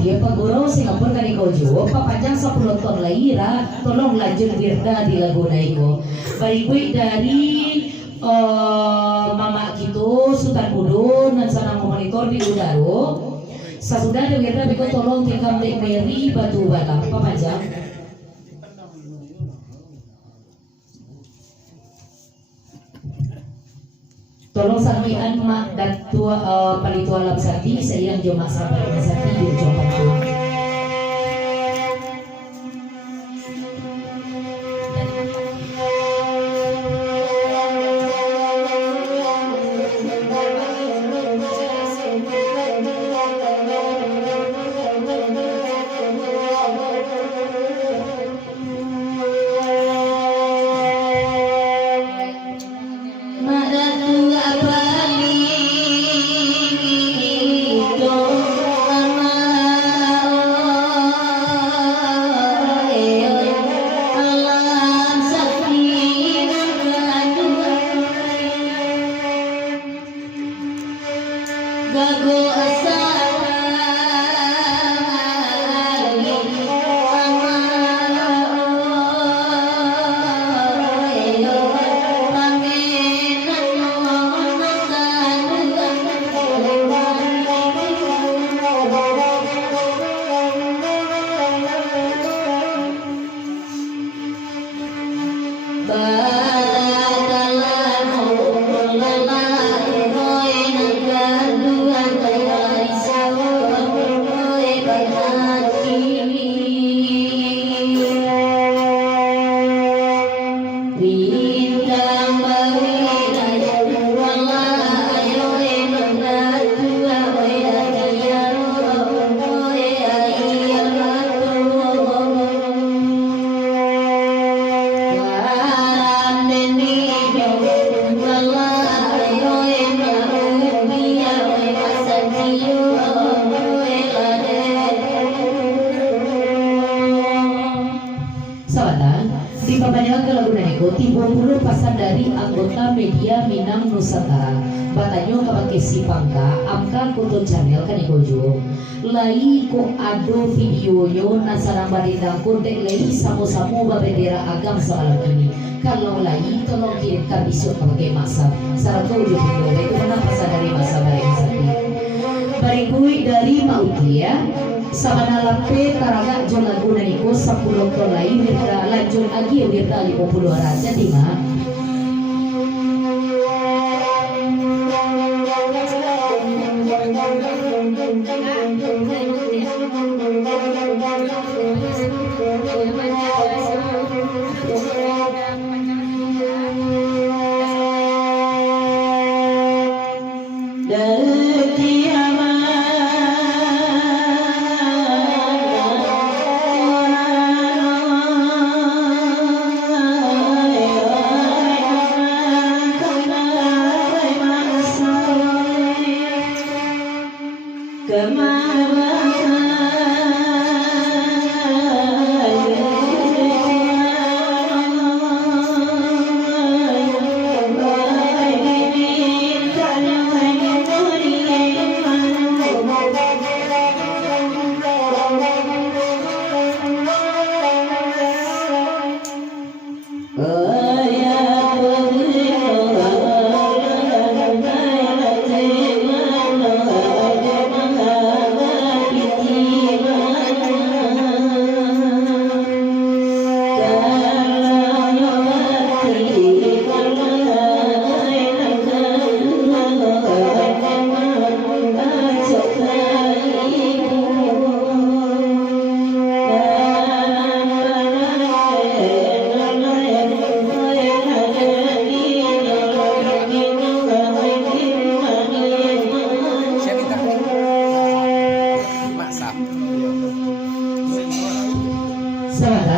dia paguro Singapura kan ikaw jo papanjang sa penonton laira tolong lanjut Wirda di Lagunai ko baik dari mama gitu Sultan Budun dan sana memonitor di Udaro sasudah ada Wirda biko tolong tinggal Dek Mary Batu Bata papanjang tolong sampaikan mak dan tua palitua labsati saya yang jemaah sampai labsati di ucapan tuh. Dari anggota media Minang Nusantara batanyo kapake si Pangka amka kuto channel kan ikojo lai ko ado videoyo nasarang badindang kundek lai samo-samo babendera agam soal ini kalau lai tolong kirimkan isu kapake masa sarang ujo video itu mana pasadari masa bareng sapi barikui dari Mautia sama nalampe taraga jon lagu naniko 10 tolai wirda lanjut lagi wirda 50 raja tima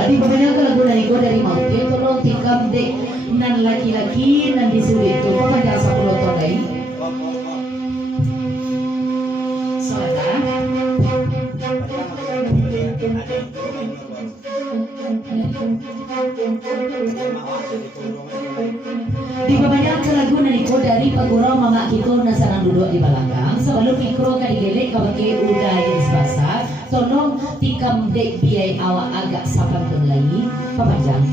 Tadi pemenang lagu narigo dari Mauti tolong tikam dek nan laki-laki nan disuruh itu pemanjang 10 tahun lain. Soalnya di pemanjang lagu narigo dari pagurau mama kita nasarang duduk di balakang sebelum mikro kali gelek kabake udah jenis basah tolong tikam dek biaya awak agak sapan lagi papanjang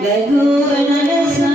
lagu Indonesia.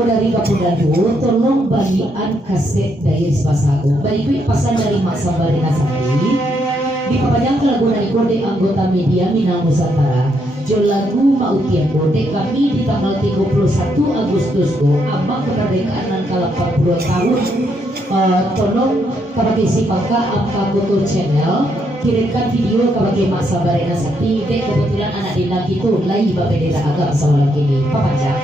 Dari Kapundadu, tolong bagian kaset dari Pasago. Baik pasan dari Mak Sambarina Sakti. Di papanyang lagu dari kode anggota media Minang Nusantara. Jo lagu mautian kode kami di tanggal 31 Agustus go ambang kemerdekaan dan kala 40 tahun. Tolong kepada si Paka Amka Koto Channel kirimkan video kepada Mak Sambarina Sakti. Dek kebetulan anak dinang itu lai babedera agak seorang kini papanjang.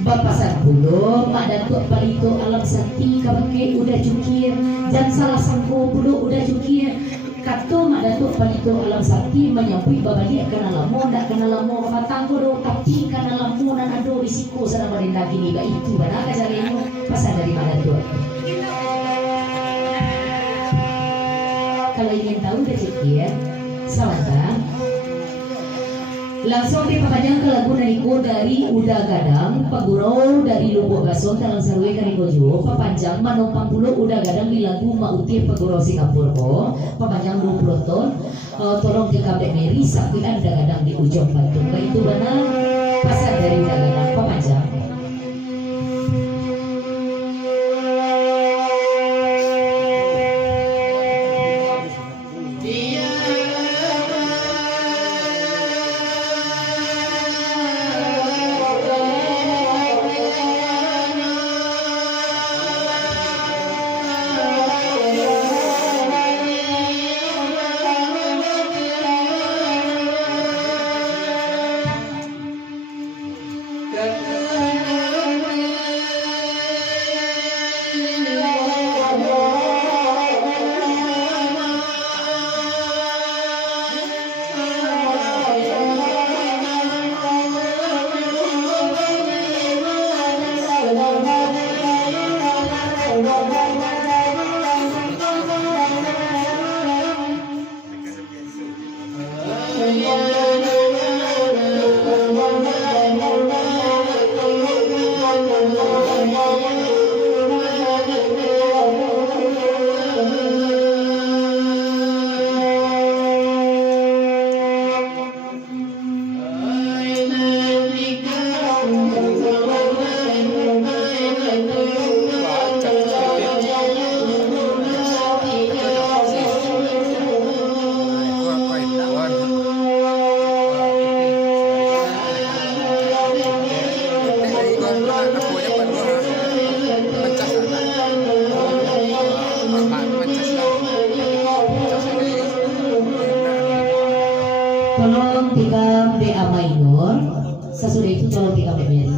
Bapak Sarpulo, Pak Datuk Palito Alam Sakti, kabake udah cukir, dan salah sangko pulo udah cukir. Kato Mak Datuk Palito Alam Sakti menyampui babadi kena lamo, ndak kena lamo matang kodo, tapi kena lamo dan ada risiko sedang merintah gini, ba itu mana kajaremu pasal dari Mak Datuk. Kalau ingin tahu udah cukir, salah. Langsung dipakannya ke lagu Naniko dari Uda Gadang, Pagurau dari Lubuk Gason, Talang Sarwe Kaniko Jo, Papanjang Manopang Pulau Uda Gadang di lagu Mautir Pagurau Singapura ko, Papanjang 20 ton, tolong ke Kabek Meri, Sapian Uda Gadang di ujung Batu. Itu benar pasar dari Uda Gadang, Papanjang. de Amainur. Sesudah itu tolong tikam de Mary.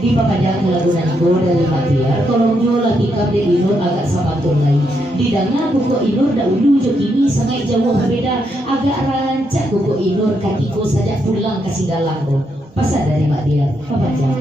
Di papajang lagunan go dari Matiar tolong nyola tikap de inur agak sapantur lain di dana buku inur da ulu jo kini sangat jauh berbeda agak rancak buku inur katiko saja pulang kasih dalang go pasal dari Matiar papajang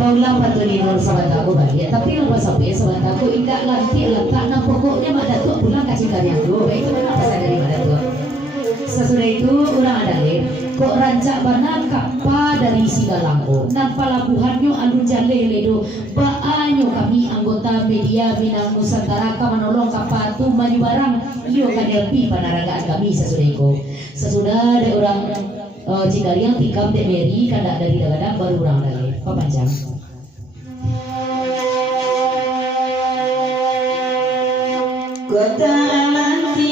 Baulah patu di luar sahabat aku bahagia tapi lupa sampai sahabat aku ingat lantik letak nah pokoknya mak datuk pulang kasih kalian dulu itu kenapa saya dari mana tuh sesudah itu orang ada kok rancak banang kapa dari Sigalangko nampak labuhannya alun jale ledo baanyo kami anggota media Minang Nusantara menolong kapa tu maju barang iyo kadelpi panaragaan kami sesudah itu sesudah ada orang Cikariang tikam de Mary kada dari dagadang baru orang dari papanjang kota nanti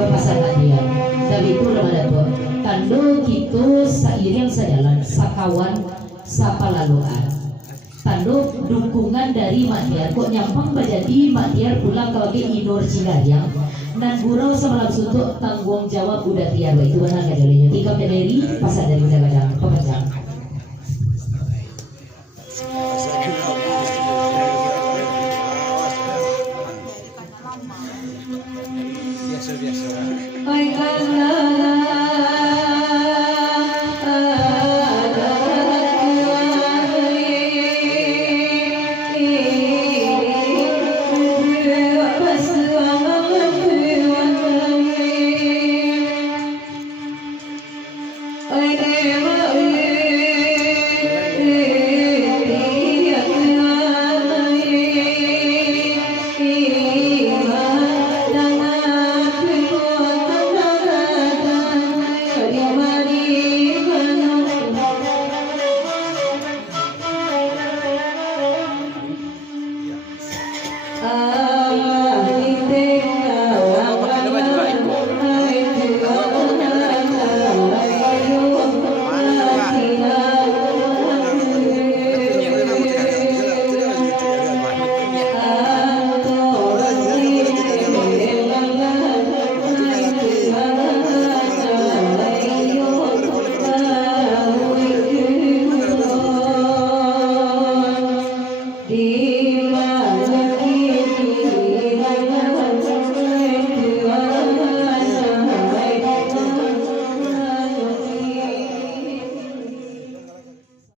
berpasangan dia. Tapi itu ramadan tuh. Tando gitu seiring sejalan, sakawan, sapalaluan. Tando dukungan dari Matiar kok nyampang menjadi Matiar pulang ke Inur Cingariang dan gurau semalam suntuk tanggung jawab udah tiar itu benar gak jadinya tiga peneri pasar dari kadang pemecah. Biasa.